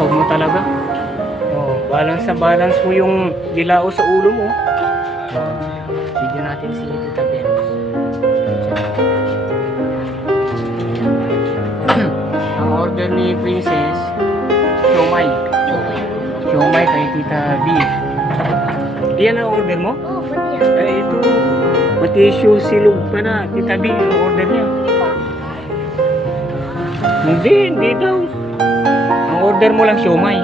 sipag mo talaga. Oh, balance na balance mo yung dilao sa ulo mo. Oh, video natin si Tita Benz. Ang order ni Princess, siomay. Siomay kay Tita B. Yan ang order mo? Oo, pati yan. Eh, ito. Pati silog pa na. Tita B, yung order niya. Hindi daw. Ang order mo lang siomay.